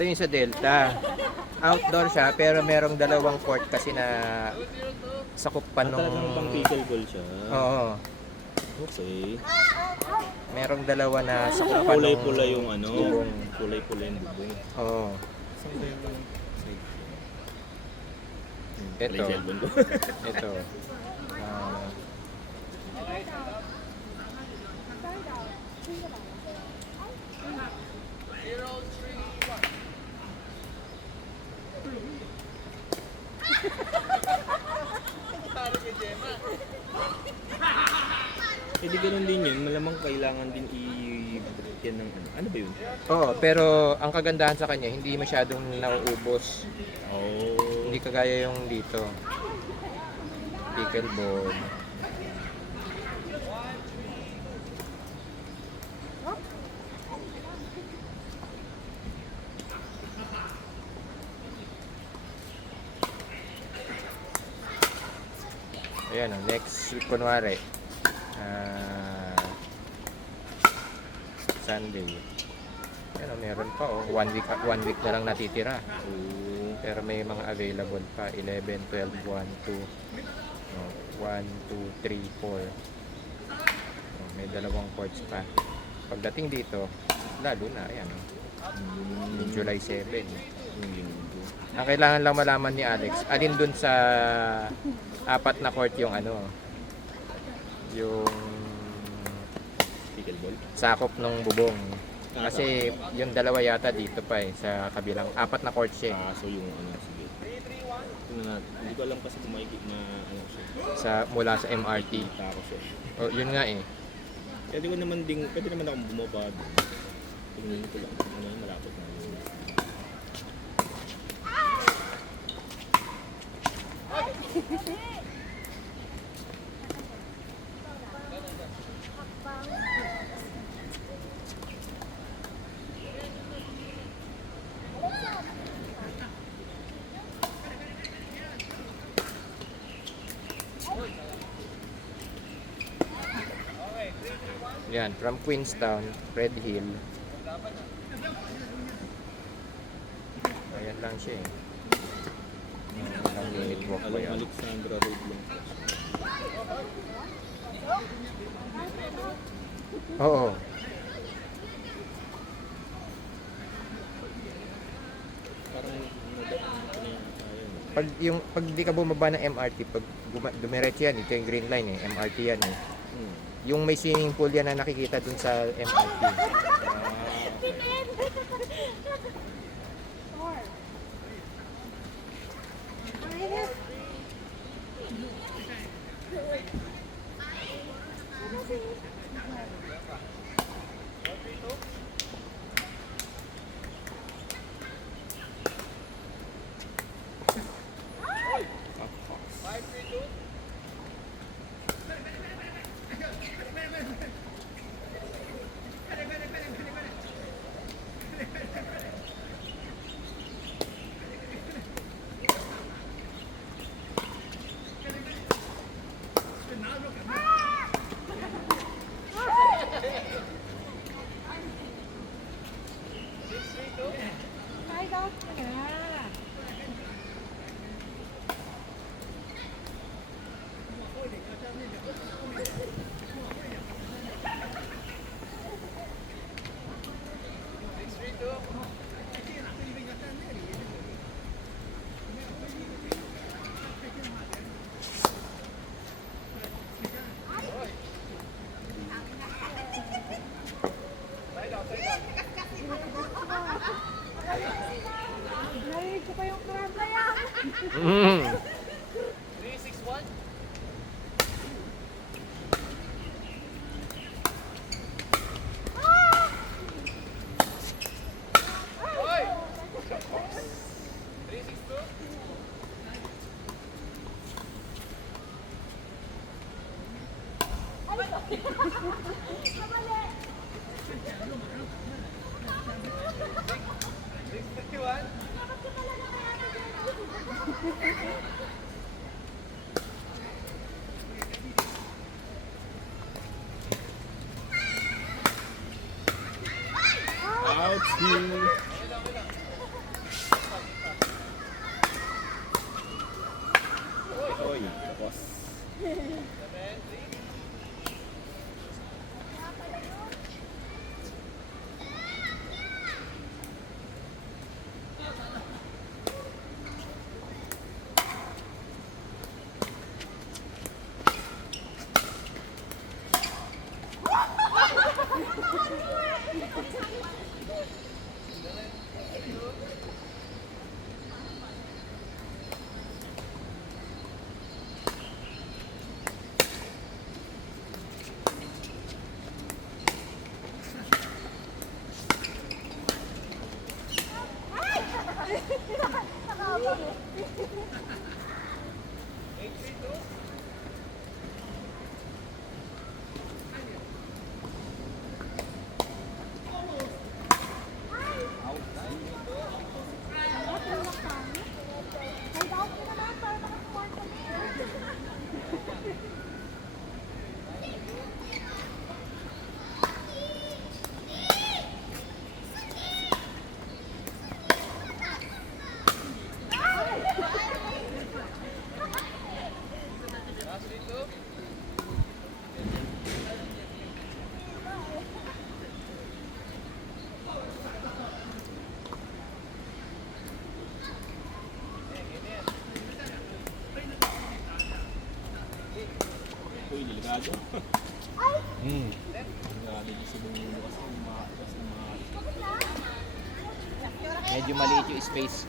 Ito yung sa Delta. Outdoor siya, pero merong dalawang court kasi na sakupan nung... Talagang pang pickleball siya. Oo. Okay. Merong dalawa na sakupan nung... Kulay-pula yung ano. bubong. Kulay-pula yung bubong. Oo. Saan ba yung... Ito. Play cellphone ko. Ito. Eh di ganun din yun. Malamang kailangan din i-break yan ng ano. Ano ba yun? Oo, pero ang kagandahan sa kanya, hindi masyadong nauubos. Oh. Hindi kagaya yung dito. Pickleball. Ayan, next week kunwari. Sunday. Ayan, meron pa oh. One week na lang natitira. Pero may mga available pa. 11, 12, 1, 2. 1, 2, 3, 4. May dalawang courts pa. Pagdating dito, lalo na. Ayan oh. July 7. Ang kailangan lang malaman ni Alex, alin dun sa apat na court yung ano, yung Pickleball? sakop ng bubong. Kasi yung dalawa yata dito pa eh, sa kabilang apat na court siya. So yung ano, sige. Hindi ko alam kasi kung makikita na ano siya. Mula sa MRT. Tako siya. Oh, yun nga eh. Pwede naman akong bumaba doon. Tingnan ko lang. Ano yung malapit na yun. Yan, from Queenstown, Red Hill. Ayan lang siya eh. Ilang minute walk pa yan. Alexandra Road lang. Oo. Parang Pag di ka bumaba ng MRT, pag dumiretso yan, ito yung green line eh, MRT yan eh. Yung may swimming pool yan na nakikita dun sa MRT. Ouchie! Oy, tapos. Uy, delikado. Grabe yung sibong kasi mga Medyo maliit yung space.